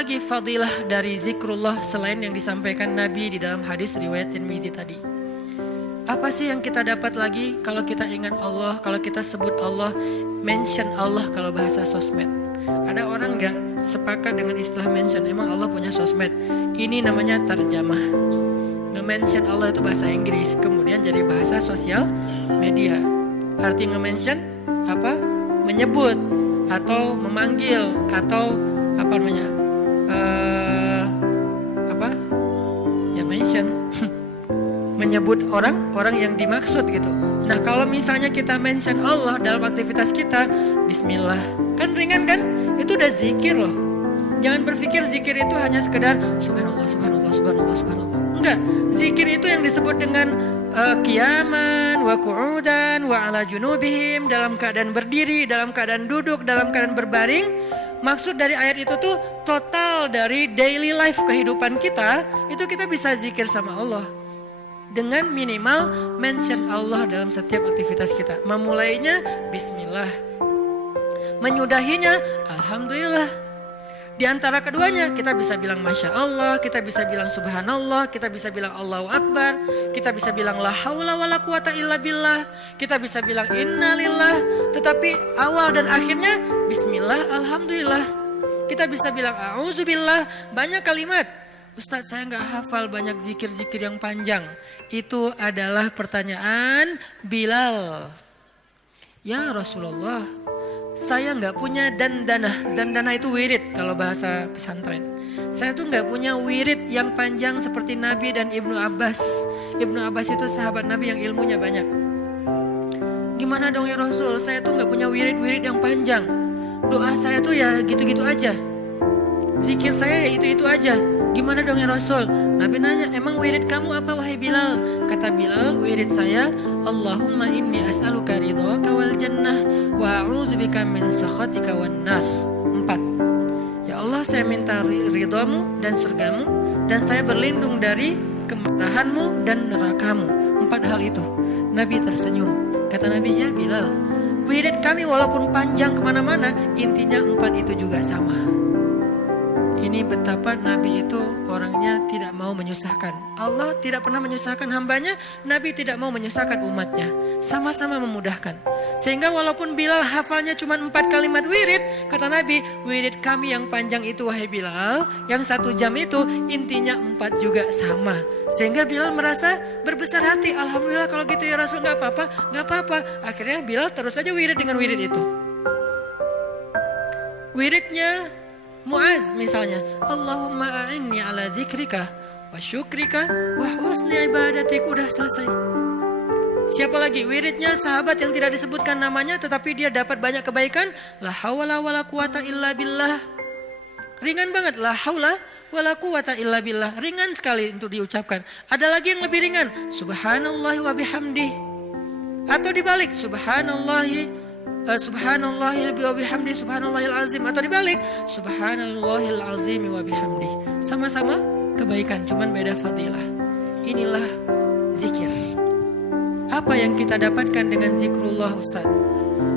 lagi fadilah dari zikrullah selain yang disampaikan Nabi di dalam hadis riwayat Tirmidzi tadi? Apa sih yang kita dapat lagi kalau kita ingat Allah, kalau kita sebut Allah, mention Allah kalau bahasa sosmed? Ada orang gak sepakat dengan istilah mention, emang Allah punya sosmed? Ini namanya tarjamah. Nge-mention Allah itu bahasa Inggris, kemudian jadi bahasa sosial media. Arti nge-mention apa? Menyebut atau memanggil atau apa namanya? Ya mention. Menyebut orang yang dimaksud gitu. Nah, kalau misalnya kita mention Allah dalam aktivitas kita, bismillah. Kan ringan kan? Itu udah zikir loh. Jangan berpikir zikir itu hanya sekedar subhanallah, subhanallah, subhanallah, subhanallah. Enggak, zikir itu yang disebut dengan qiyaman wa qu'udan wa ala junubihim, dalam keadaan berdiri, dalam keadaan duduk, dalam keadaan berbaring. Maksud dari ayat itu tuh total dari daily life kehidupan kita, itu kita bisa zikir sama Allah. Dengan minimal mention Allah dalam setiap aktivitas kita. Memulainya bismillah. Menyudahinya alhamdulillah. Di antara keduanya kita bisa bilang masya Allah, kita bisa bilang subhanallah, kita bisa bilang Allahu Akbar, kita bisa bilang la haula wala quwata illa billah, kita bisa bilang innalillah. Tetapi awal dan akhirnya bismillah alhamdulillah. Kita bisa bilang a'udzubillah. Banyak kalimat. Ustadz, saya gak hafal banyak zikir-zikir yang panjang. Itu adalah pertanyaan Bilal. Ya Rasulullah, saya gak punya dandanah. Dandanah itu wirid kalau bahasa pesantren. Saya tuh gak punya wirid yang panjang seperti Nabi dan Ibnu Abbas. Ibnu Abbas itu sahabat Nabi yang ilmunya banyak. Gimana dong ya Rasul, saya tuh gak punya wirid-wirid yang panjang. Doa saya tuh ya gitu-gitu aja. Zikir saya ya itu-itu aja. Gimana dong ya Rasul? Nabi nanya, emang wirid kamu apa wahai Bilal? Kata Bilal, wirid saya Allahumma inni as'aluka ridhaka wal jannah wa a'udzubika min sakhatika wan nar. 4. Ya Allah, saya minta ridhamu dan surgamu, dan saya berlindung dari kemarahanmu dan nerakamu. 4 hal itu. Nabi tersenyum. Kata Nabi, ya Bilal, wirid kami walaupun panjang kemana-mana, intinya 4 itu juga sama. Ini betapa Nabi itu orangnya tidak mau menyusahkan. Allah tidak pernah menyusahkan hambanya, Nabi tidak mau menyusahkan umatnya. Sama-sama memudahkan. Sehingga walaupun Bilal hafalnya cuma 4 kalimat wirid, kata Nabi, wirid kami yang panjang itu wahai Bilal, yang 1 jam itu intinya 4 juga sama. Sehingga Bilal merasa berbesar hati. Alhamdulillah kalau gitu ya Rasul, gak apa-apa, gak apa-apa. Akhirnya Bilal terus saja wirid dengan wirid itu. Wiridnya Muaz misalnya, Allahumma a'inni ala zikrika wa syukrika wa husni ibadatik. Udah selesai. Siapa lagi? Wiridnya sahabat yang tidak disebutkan namanya tetapi dia dapat banyak kebaikan. La haula wala quwata illa billah. Ringan banget. La haula wala quwata illa billah. Ringan sekali untuk diucapkan. Ada lagi yang lebih ringan. Subhanallahi wa bihamdih. Atau dibalik. Subhanallahil wa bihamdi subhanallahil azim, atau dibalik subhanallahil azim wa bihamdi. Sama-sama kebaikan, cuman beda fadilah. Inilah zikir. Apa yang kita dapatkan dengan zikrullah Ustaz?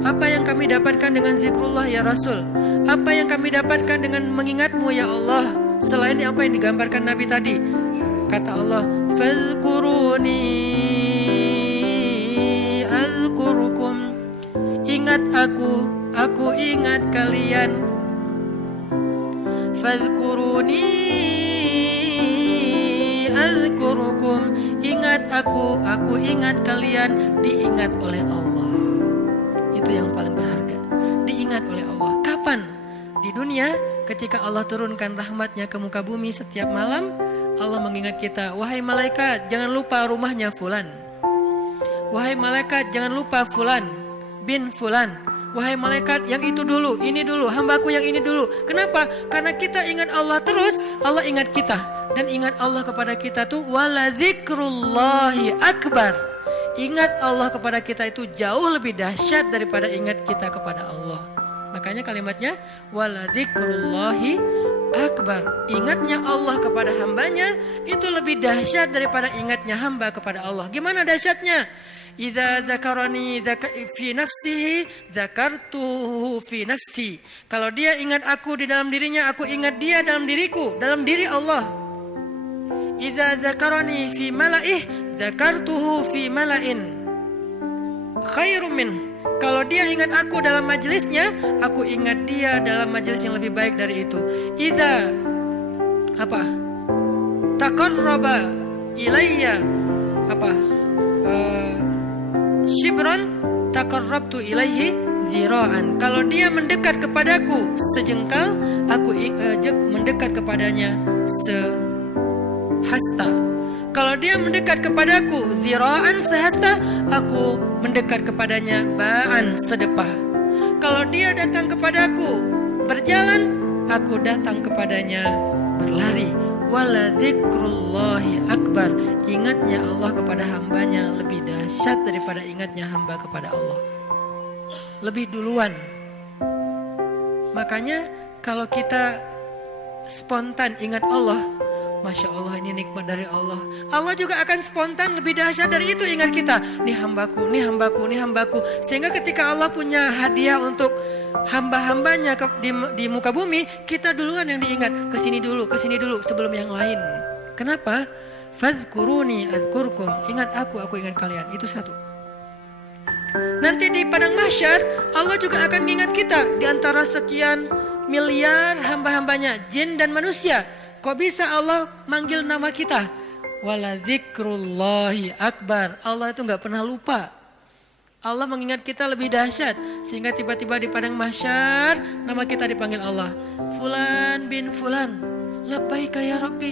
Apa yang kami dapatkan dengan zikrullah ya Rasul? Apa yang kami dapatkan dengan mengingatmu ya Allah? Selain apa yang digambarkan Nabi tadi. Kata Allah, fadhkuruni azkurukum. Ingat aku ingat kalian. Fadhkuruni azkurukum. Ingat aku ingat kalian. Diingat oleh Allah. Itu yang paling berharga. Diingat oleh Allah. Kapan? Di dunia, ketika Allah turunkan rahmatnya ke muka bumi setiap malam, Allah mengingat kita. Wahai malaikat, jangan lupa rumahnya fulan. Wahai malaikat, jangan lupa fulan bin fulan. Wahai malaikat, yang itu dulu, ini dulu, hambaku yang ini dulu. Kenapa? Karena kita ingat Allah terus, Allah ingat kita. Dan ingat Allah kepada kita tuh wala zikrullahi akbar. Ingat Allah kepada kita itu jauh lebih dahsyat daripada ingat kita kepada Allah. Makanya kalimatnya wala zikrullahi akbar. Ingatnya Allah kepada hambanya itu lebih dahsyat daripada ingatnya hamba kepada Allah. Gimana dahsyatnya? Idza dzakarani fi nafsihi dzakartuhu fi nafsi. Kalau dia ingat aku di dalam dirinya, aku ingat dia dalam diriku, dalam diri Allah. Idza dzakarani fi mala'ih dzakartuhu fi mala'in khairum min. Kalau dia ingat aku dalam majelisnya, aku ingat dia dalam majelis yang lebih baik dari itu. Idza taqarraba ilayya shibran taqarrabtu ilaihi zira'an. Kalau dia mendekat kepadaku sejengkal, aku mendekat kepadanya sehasta. Kalau dia mendekat kepadaku zira'an sehasta, aku mendekat kepadanya ba'an sedepah. Kalau dia datang kepadaku berjalan, aku datang kepadanya berlari. Wala dzikrullahi akbar. Ingatnya Allah kepada hambanya lebih dahsyat daripada ingatnya hamba kepada Allah. Lebih duluan. Makanya kalau kita spontan ingat Allah, Masya Allah, ini nikmat dari Allah. Allah juga akan spontan lebih dahsyat dari itu ingat kita. Nih hambaku, nih hambaku, nih hambaku. Sehingga ketika Allah punya hadiah untuk hamba-hambanya di muka bumi, kita duluan yang diingat. Kesini dulu sebelum yang lain. Kenapa? Fadhkuruni adzkurkum. Ingat aku ingat kalian. Itu satu. Nanti di padang mahsyar, Allah juga akan ingat kita. Di antara sekian miliar hamba-hambanya, jin dan manusia. Kok bisa Allah manggil nama kita? Wala dzikrullahi akbar. Allah itu gak pernah lupa. Allah mengingat kita lebih dahsyat. Sehingga tiba-tiba di padang mahsyar, nama kita dipanggil Allah. Fulan bin Fulan. Labbaika ya Rabbi.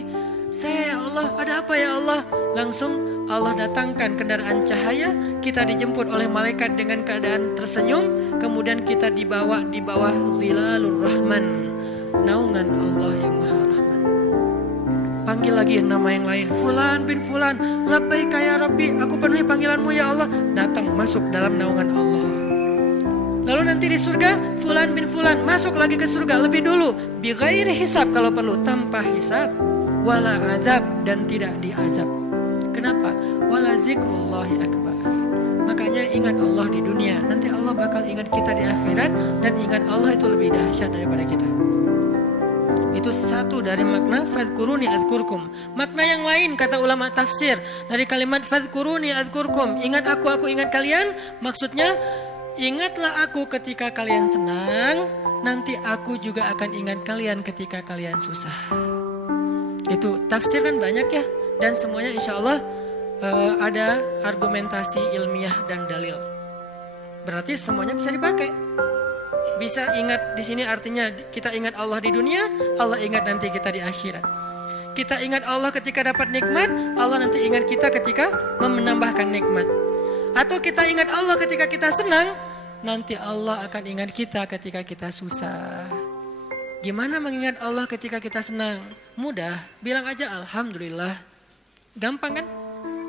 Saya ya Allah, ada apa ya Allah? Langsung Allah datangkan kendaraan cahaya. Kita dijemput oleh malaikat dengan keadaan tersenyum. Kemudian kita dibawa di bawah zilalur rahman. Naungan Allah yang maha. Panggil lagi nama yang lain. Fulan bin Fulan. Labbaika ya Rabbi. Aku penuhi panggilanmu ya Allah. Datang masuk dalam naungan Allah. Lalu nanti di surga, Fulan bin Fulan masuk lagi ke surga lebih dulu. Bi ghairi hisab kalau perlu. Tanpa hisab. Wala azab. Dan tidak diazab. Kenapa? Wala zikrullahi akbar. Makanya ingat Allah di dunia. Nanti Allah bakal ingat kita di akhirat. Dan ingat Allah itu lebih dahsyat daripada kita. Itu satu dari makna fadhkuruni adzkurkum. Makna yang lain kata ulama tafsir dari kalimat fadhkuruni adzkurkum, ingat aku ingat kalian. Maksudnya ingatlah aku ketika kalian senang, nanti aku juga akan ingat kalian ketika kalian susah. Itu tafsir kan banyak ya, dan semuanya insya Allah ada argumentasi ilmiah dan dalil. Berarti semuanya bisa dipakai. Bisa ingat di sini artinya kita ingat Allah di dunia, Allah ingat nanti kita di akhirat. Kita ingat Allah ketika dapat nikmat, Allah nanti ingat kita ketika menambahkan nikmat. Atau kita ingat Allah ketika kita senang, nanti Allah akan ingat kita ketika kita susah. Gimana mengingat Allah ketika kita senang? Mudah, bilang aja Alhamdulillah. Gampang kan?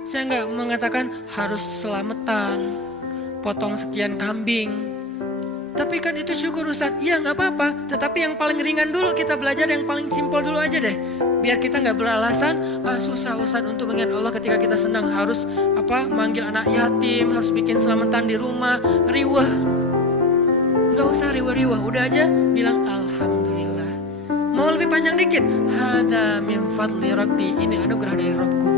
Saya nggak mengatakan harus selamatan, potong sekian kambing. Tapi kan itu syukur Ustaz, ya gak apa-apa. Tetapi yang paling ringan dulu kita belajar, yang paling simpel dulu aja deh. Biar kita gak beralasan, susah Ustaz untuk mengingat Allah ketika kita senang. Harus manggil anak yatim, harus bikin selamatan di rumah, riwah. Gak usah riwah-riwah, udah aja bilang Alhamdulillah. Mau lebih panjang dikit, hadza min fadli Rabbi, ini anugerah dari Rabbku.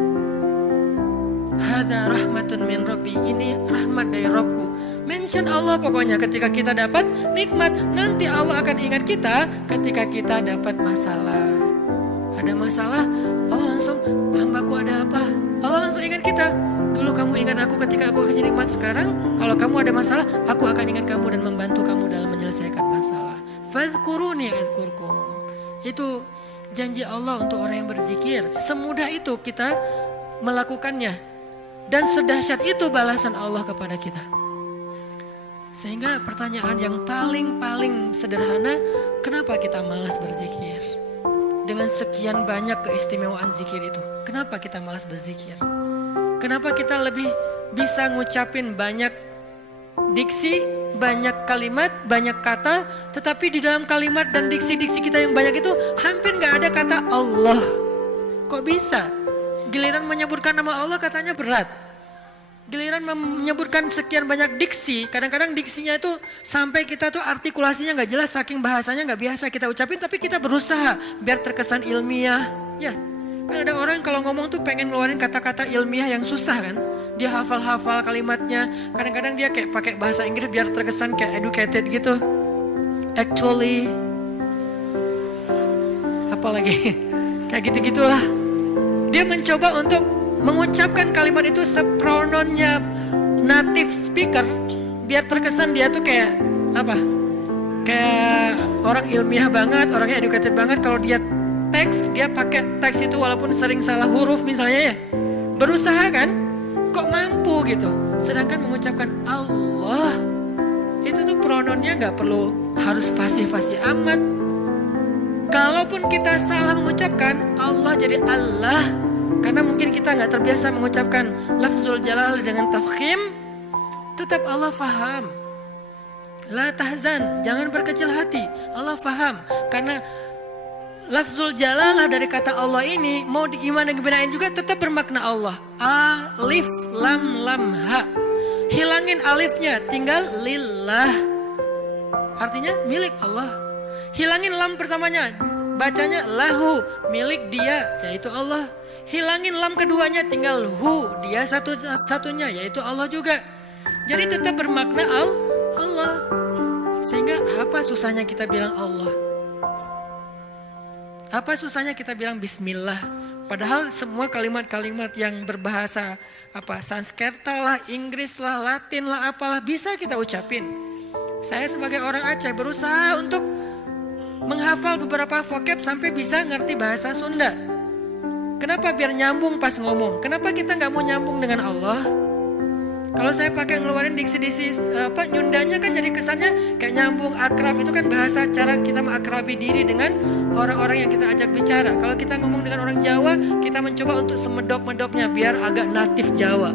Hadza rahmatun min Rabbi, ini rahmat dari Rabbku. Mention Allah pokoknya ketika kita dapat nikmat. Nanti Allah akan ingat kita ketika kita dapat masalah. Ada masalah, Allah langsung, hambaku ada apa? Allah langsung ingat kita. Dulu kamu ingat aku ketika aku kasih nikmat. Sekarang kalau kamu ada masalah, aku akan ingat kamu dan membantu kamu dalam menyelesaikan masalah. Fadhkuruni adzkurkum. Itu janji Allah untuk orang yang berzikir. Semudah itu kita melakukannya. Dan sedahsyat itu balasan Allah kepada kita. Sehingga pertanyaan yang paling sederhana, kenapa kita malas berzikir? Dengan sekian banyak keistimewaan zikir itu, kenapa kita malas berzikir? Kenapa kita lebih bisa ngucapin banyak diksi, banyak kalimat, banyak kata, tetapi di dalam kalimat dan diksi-diksi kita yang banyak itu hampir gak ada kata Allah. Kok bisa? Giliran menyebutkan nama Allah katanya berat. Giliran menyebutkan sekian banyak diksi, kadang-kadang diksinya itu sampai kita tuh artikulasinya nggak jelas, saking bahasanya nggak biasa kita ucapin, tapi kita berusaha biar terkesan ilmiah. Ya, kan ada orang kalau ngomong tuh pengen ngeluarin kata-kata ilmiah yang susah kan. Dia hafal-hafal kalimatnya, kadang-kadang dia kayak pakai bahasa Inggris biar terkesan kayak educated gitu. Actually, apalagi kayak gitu-gitulah. Dia mencoba untuk mengucapkan kalimat itu seprononnya native speaker biar terkesan dia tuh kayak apa? Kayak orang ilmiah banget, orangnya educated banget. Kalau dia teks, dia pakai teks itu walaupun sering salah huruf misalnya ya. Berusaha kan? Kok mampu gitu. Sedangkan mengucapkan Allah itu tuh prononnya nggak perlu harus fasih-fasih amat. Kalaupun kita salah mengucapkan Allah jadi Allah, karena mungkin kita nggak terbiasa mengucapkan lafzul jalal dengan tafkhim, tetap Allah faham. La tahzan, jangan berkecil hati. Allah faham, karena lafzul jalalah dari kata Allah ini mau gimana-gimanain juga tetap bermakna Allah. Alif lam lam ha. Hilangin alifnya, tinggal lillah. Artinya milik Allah. Hilangin lam pertamanya, bacanya lahu, milik dia, yaitu Allah. Hilangin lam keduanya, tinggal hu, dia satu-satunya, yaitu Allah juga. Jadi tetap bermakna Allah. Sehingga apa susahnya kita bilang Allah? Apa susahnya kita bilang Bismillah? Padahal semua kalimat-kalimat yang berbahasa Sanskerta lah, Inggris lah, Latin lah, apalah bisa kita ucapin. Saya sebagai orang Aceh berusaha untuk menghafal beberapa vocab sampai bisa ngerti bahasa Sunda. Kenapa? Biar nyambung pas ngomong. Kenapa kita nggak mau nyambung dengan Allah? Kalau saya pakai ngeluarin diksi-diksi nyundanya kan jadi kesannya kayak nyambung, akrab. Itu kan bahasa cara kita mengakrabi diri dengan orang-orang yang kita ajak bicara. Kalau kita ngomong dengan orang Jawa, kita mencoba untuk semedok-medoknya biar agak natif Jawa.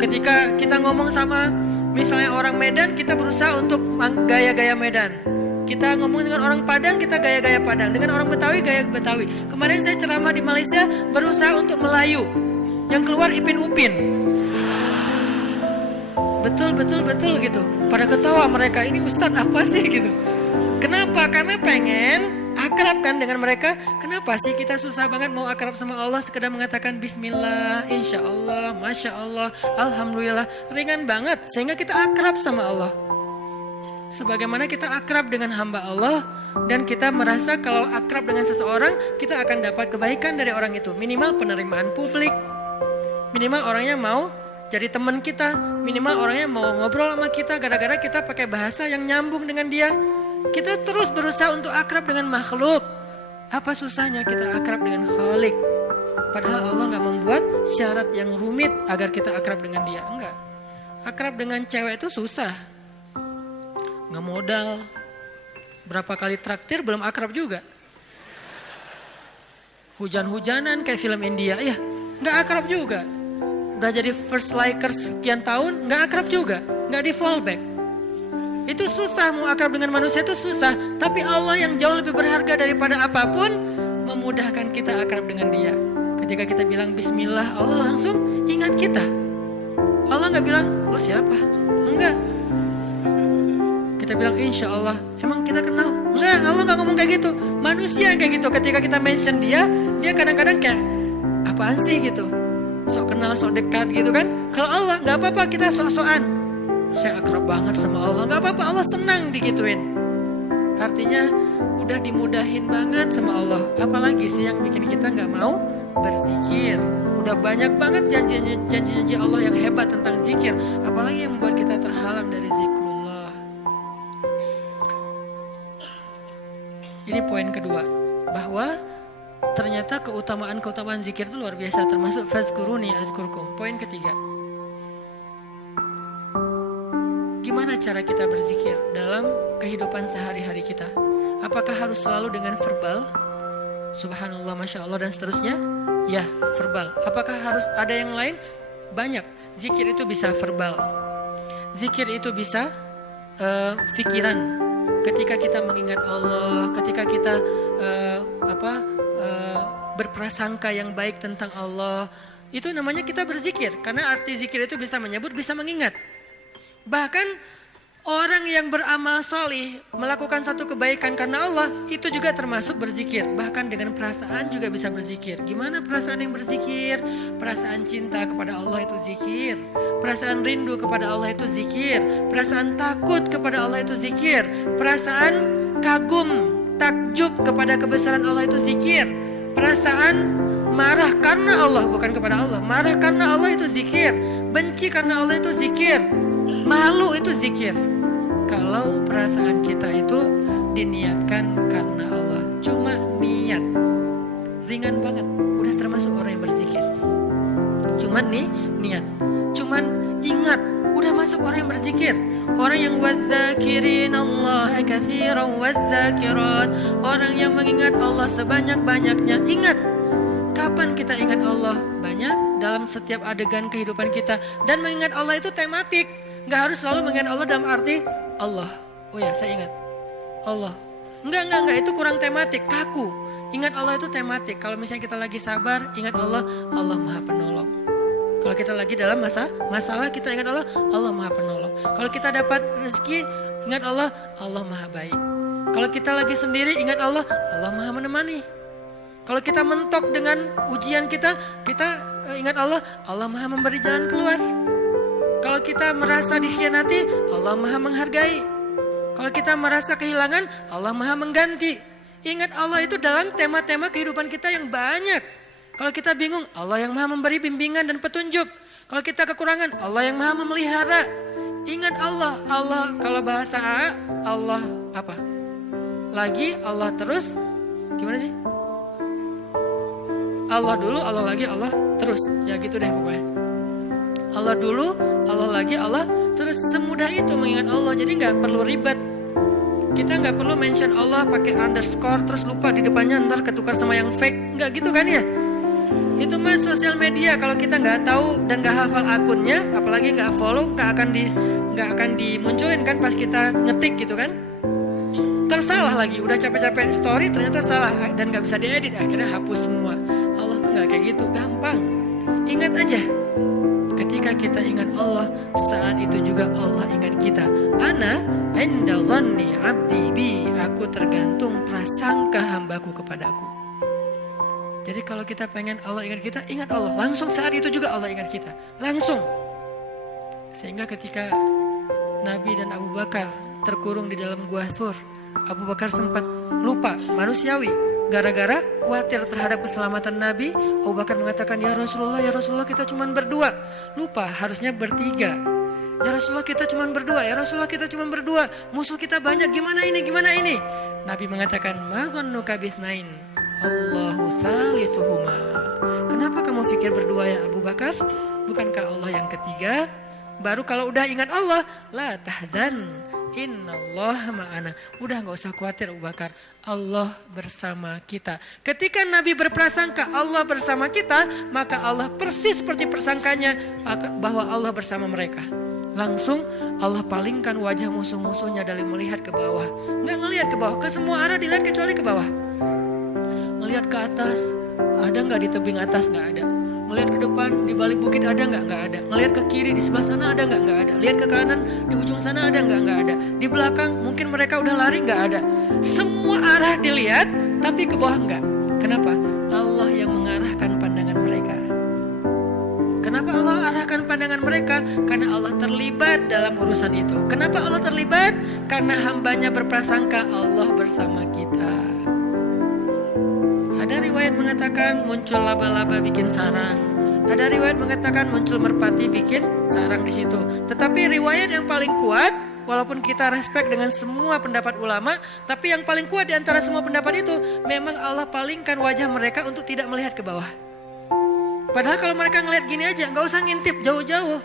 Ketika kita ngomong sama misalnya orang Medan, kita berusaha untuk gaya-gaya Medan. Kita ngomong dengan orang Padang, kita gaya-gaya Padang. Dengan orang Betawi, gaya Betawi. Kemarin saya ceramah di Malaysia, berusaha untuk Melayu. Yang keluar Ipin Upin. Betul gitu. Pada ketawa mereka, ini Ustadz apa sih gitu. Kenapa? Karena pengen akrab kan dengan mereka. Kenapa sih kita susah banget mau akrab sama Allah, sekedar mengatakan Bismillah, Insya Allah, Masya Allah, Alhamdulillah. Ringan banget sehingga kita akrab sama Allah. Sebagaimana kita akrab dengan hamba Allah, dan kita merasa kalau akrab dengan seseorang, kita akan dapat kebaikan dari orang itu. Minimal penerimaan publik, minimal orangnya mau jadi teman kita, minimal orangnya mau ngobrol sama kita gara-gara kita pakai bahasa yang nyambung dengan dia. Kita terus berusaha untuk akrab dengan makhluk. Apa susahnya kita akrab dengan Khalik? Padahal Allah gak membuat syarat yang rumit agar kita akrab dengan dia. Enggak. Akrab dengan cewek itu susah. Gak modal. Berapa kali traktir belum akrab juga. Hujan-hujanan kayak film India. Ya gak akrab juga. Udah jadi first likers sekian tahun gak akrab juga. Gak di fallback. Itu susah, mau akrab dengan manusia itu susah. Tapi Allah yang jauh lebih berharga daripada apapun memudahkan kita akrab dengan dia. Ketika kita bilang Bismillah, Allah langsung ingat kita. Allah gak bilang, lo siapa? Enggak. Kita bilang Insya Allah, emang kita kenal? Enggak, Allah gak ngomong kayak gitu. Manusia yang kayak gitu, ketika kita mention dia kadang-kadang kayak apaan sih gitu. Sok kenal, sok dekat gitu kan. Kalau Allah gak apa-apa, kita sok-sokan. Saya akrab banget sama Allah, gak apa-apa, Allah senang digituin. Artinya udah dimudahin banget sama Allah. Apalagi sih yang bikin kita gak mau berzikir. Udah banyak banget janji-janji Allah yang hebat tentang zikir. Apalagi yang membuat kita terhalang dari zikrullah. Ini poin kedua, bahwa ternyata keutamaan zikir itu luar biasa, termasuk fazkuruni azkurkum. Poin ketiga, gimana cara kita berzikir dalam kehidupan sehari-hari kita? Apakah harus selalu dengan verbal? Subhanallah, Masya Allah dan seterusnya? Ya, verbal. Apakah harus ada yang lain? Banyak. Zikir itu bisa verbal. Zikir itu bisa pikiran. Ketika kita mengingat Allah, ketika kita berprasangka yang baik tentang Allah, itu namanya kita berzikir. Karena arti zikir itu bisa menyebut, bisa mengingat. Bahkan orang yang beramal solih, melakukan satu kebaikan karena Allah, itu juga termasuk berzikir. Bahkan dengan perasaan juga bisa berzikir. Gimana perasaan yang berzikir? Perasaan cinta kepada Allah itu zikir. Perasaan rindu kepada Allah itu zikir. Perasaan takut kepada Allah itu zikir. Perasaan kagum, takjub kepada kebesaran Allah itu zikir. Perasaan marah karena Allah, bukan kepada Allah. Marah karena Allah itu zikir. Benci karena Allah itu zikir. Malu itu zikir. Kalau perasaan kita itu diniatkan karena Allah, cuma niat, ringan banget, udah termasuk orang yang berzikir. Cuman nih niat, cuman ingat, udah masuk orang yang berzikir. Orang yang wadzakirin Allah katsiran wadzakirat, orang yang mengingat Allah sebanyak-banyaknya. Ingat, kapan kita ingat Allah? Banyak, dalam setiap adegan kehidupan kita. Dan mengingat Allah itu tematik, gak harus selalu mengingat Allah dalam arti Allah, oh ya saya ingat Allah. Enggak, itu kurang tematik, kaku. Ingat Allah itu tematik. Kalau misalnya kita lagi sabar, ingat Allah, Allah Maha Penolong. Kalau kita lagi dalam masalah, kita ingat Allah, Allah Maha Penolong. Kalau kita dapat rezeki, ingat Allah, Allah Maha Baik. Kalau kita lagi sendiri, ingat Allah, Allah Maha Menemani. Kalau kita mentok dengan ujian kita ingat Allah, Allah Maha Memberi jalan keluar. Kalau kita merasa dikhianati, Allah Maha menghargai. Kalau kita merasa kehilangan, Allah Maha mengganti. Ingat Allah itu dalam tema-tema kehidupan kita yang banyak. Kalau kita bingung, Allah yang Maha memberi bimbingan dan petunjuk. Kalau kita kekurangan, Allah yang Maha memelihara. Ingat Allah, kalau bahasa Allah apa? Lagi, Allah terus. Gimana sih? Allah dulu, Allah lagi, Allah terus. Ya gitu deh pokoknya. Allah dulu, Allah lagi, Allah terus. Semudah itu mengingat Allah. Jadi gak perlu ribet. Kita gak perlu mention Allah pakai underscore terus lupa di depannya ntar ketukar sama yang fake. Gak gitu kan ya? Itu mah sosial media. Kalau kita gak tahu dan gak hafal akunnya, apalagi gak follow, gak akan dimunculin kan pas kita ngetik gitu kan. Tersalah lagi, udah capek-capek story ternyata salah dan gak bisa diedit, akhirnya hapus semua. Allah tuh gak kayak gitu, gampang. Ingat aja. Ketika kita ingat Allah, saat itu juga Allah ingat kita. Ana inda dhanni abdi bi, aku tergantung prasangka hambaku kepadaku. Jadi kalau kita pengen Allah ingat kita, ingat Allah. Langsung saat itu juga Allah ingat kita. Langsung. Sehingga ketika Nabi dan Abu Bakar terkurung di dalam gua Thur, Abu Bakar sempat lupa, manusiawi. Gara-gara khawatir terhadap keselamatan Nabi, Abu Bakar mengatakan, ya Rasulullah kita cuma berdua. Lupa, harusnya bertiga. Ya Rasulullah kita cuma berdua, ya Rasulullah kita cuma berdua. Musuh kita banyak, gimana ini? Nabi mengatakan, ma dhannuka bisnain, Allahu salisuhuma. Kenapa kamu pikir berdua ya Abu Bakar? Bukankah Allah yang ketiga? Baru kalau udah ingat Allah, la tahzan, innallaha ma'ana. Udah gak usah khawatir Abu Bakar, Allah bersama kita. Ketika Nabi berprasangka Allah bersama kita, maka Allah persis seperti persangkanya bahwa Allah bersama mereka. Langsung Allah palingkan wajah musuh-musuhnya dari melihat ke bawah. Gak ngelihat ke bawah, ke semua arah dilihat kecuali ke bawah. Ngelihat ke atas, ada gak di tebing atas? Gak ada. Ngelihat ke depan, di balik bukit ada nggak? Nggak ada. Ngelihat ke kiri, di sebelah sana ada nggak? Nggak ada. Lihat ke kanan, di ujung sana ada nggak? Nggak ada. Di belakang, mungkin mereka udah lari, nggak ada. Semua arah dilihat, tapi ke bawah nggak. Kenapa? Allah yang mengarahkan pandangan mereka. Kenapa Allah arahkan pandangan mereka? Karena Allah terlibat dalam urusan itu. Kenapa Allah terlibat? Karena hambanya berprasangka Allah bersama kita. Ada riwayat mengatakan muncul laba-laba bikin sarang. Ada riwayat mengatakan muncul merpati bikin sarang di situ. Tetapi riwayat yang paling kuat, walaupun kita respect dengan semua pendapat ulama, tapi yang paling kuat di antara semua pendapat itu, memang Allah palingkan wajah mereka untuk tidak melihat ke bawah. Padahal kalau mereka ngelihat gini aja, nggak usah ngintip jauh-jauh.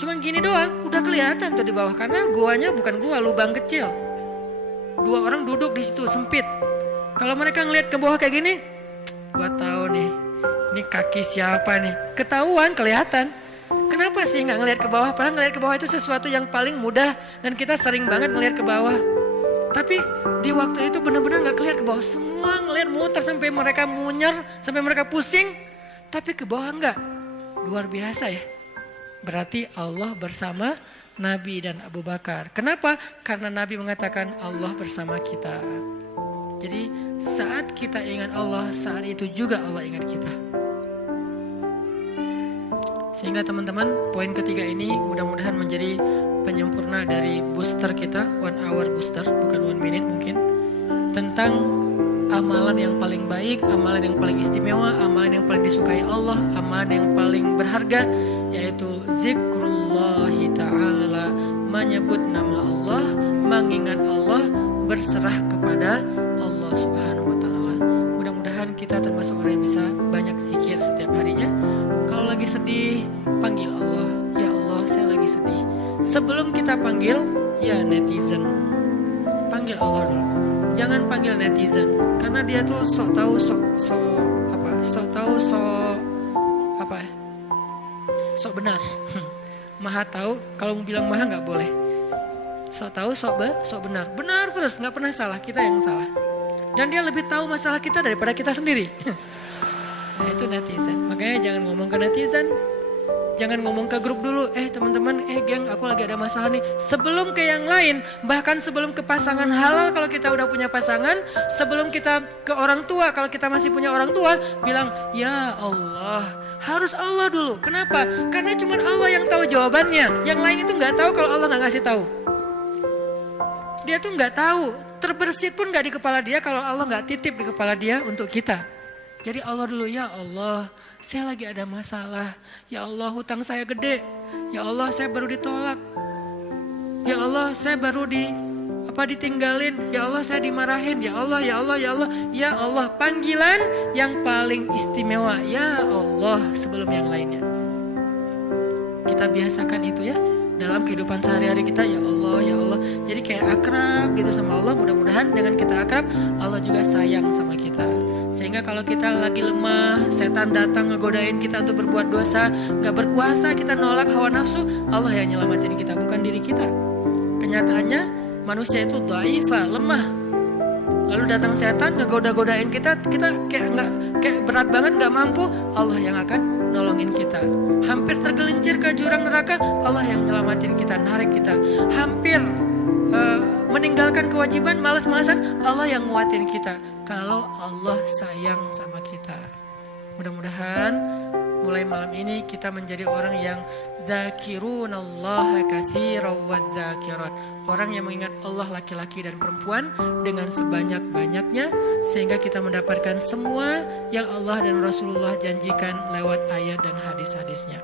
Cuman gini doang, udah kelihatan tuh di bawah. Karena guanya bukan gua, lubang kecil. 2 orang duduk di situ sempit. Kalau mereka ngelihat ke bawah kayak gini, gua tahu nih, ini kaki siapa nih? Ketahuan, kelihatan. Kenapa sih nggak ngelihat ke bawah? Padahal ngelihat ke bawah itu sesuatu yang paling mudah dan kita sering banget ngelihat ke bawah. Tapi di waktu itu benar-benar nggak kelihatan ke bawah. Semua ngelihat muter sampai mereka munyer, sampai mereka pusing. Tapi ke bawah enggak. Luar biasa ya. Berarti Allah bersama Nabi dan Abu Bakar. Kenapa? Karena Nabi mengatakan Allah bersama kita. Jadi saat kita ingat Allah, saat itu juga Allah ingat kita. Sehingga teman-teman, poin ketiga ini mudah-mudahan menjadi penyempurna dari booster kita, 1 hour booster, bukan 1 minute mungkin. Tentang amalan yang paling baik, amalan yang paling istimewa, amalan yang paling disukai Allah, amalan yang paling berharga, yaitu zikrullahi ta'ala, menyebut nama Allah, mengingat Allah, berserah kepada Allah Subhanahu wa ta'ala. Mudah-mudahan kita termasuk orang yang bisa banyak zikir setiap harinya. Kalau lagi sedih, panggil Allah. Ya Allah, saya lagi sedih. Sebelum kita panggil, ya netizen, panggil Allah dulu. Jangan panggil netizen, karena dia tuh sok tahu, sok benar. Maha tahu, kalau mau bilang maha nggak boleh. Sok tahu, sok benar. Benar terus, nggak pernah salah, kita yang salah. Dan dia lebih tahu masalah kita daripada kita sendiri. Nah itu netizen, makanya jangan ngomong ke netizen. Jangan ngomong ke grup dulu, teman-teman, geng, aku lagi ada masalah nih. Sebelum ke yang lain, bahkan sebelum ke pasangan halal kalau kita udah punya pasangan, sebelum kita ke orang tua kalau kita masih punya orang tua, bilang, ya Allah, harus Allah dulu. Kenapa? Karena cuma Allah yang tahu jawabannya. Yang lain itu nggak tahu kalau Allah nggak ngasih tahu. Dia tuh nggak tahu, terbersit pun nggak di kepala dia kalau Allah nggak titip di kepala dia untuk kita. Jadi Allah dulu, ya Allah, saya lagi ada masalah. Ya Allah, hutang saya gede. Ya Allah, saya baru ditolak. Ya Allah, saya baru ditinggalin. Ya Allah, saya dimarahin. Ya Allah, ya Allah, ya Allah. Ya Allah, panggilan yang paling istimewa. Ya Allah, sebelum yang lainnya. Kita biasakan itu ya dalam kehidupan sehari-hari kita, ya Allah, ya Allah. Jadi kayak akrab gitu sama Allah. Mudah-mudahan dengan kita akrab, Allah juga sayang sama kita. Sehingga kalau kita lagi lemah, setan datang ngegodain kita untuk berbuat dosa, gak berkuasa, kita nolak hawa nafsu, Allah yang nyelamatin kita, bukan diri kita. Kenyataannya manusia itu dhaifah, lemah. Lalu datang setan ngegoda-godain kita kayak berat banget, gak mampu, Allah yang akan nolongin kita. Hampir tergelincir ke jurang neraka, Allah yang nyelamatin kita, narik kita. Hampir meninggalkan kewajiban, malas-malasan, Allah yang nguatin kita. Kalau Allah sayang sama kita. Mudah-mudahan mulai malam ini kita menjadi orang yang zakirunallaha katsiran wadzakirat. Orang yang mengingat Allah laki-laki dan perempuan dengan sebanyak-banyaknya. Sehingga kita mendapatkan semua yang Allah dan Rasulullah janjikan lewat ayat dan hadis-hadisnya.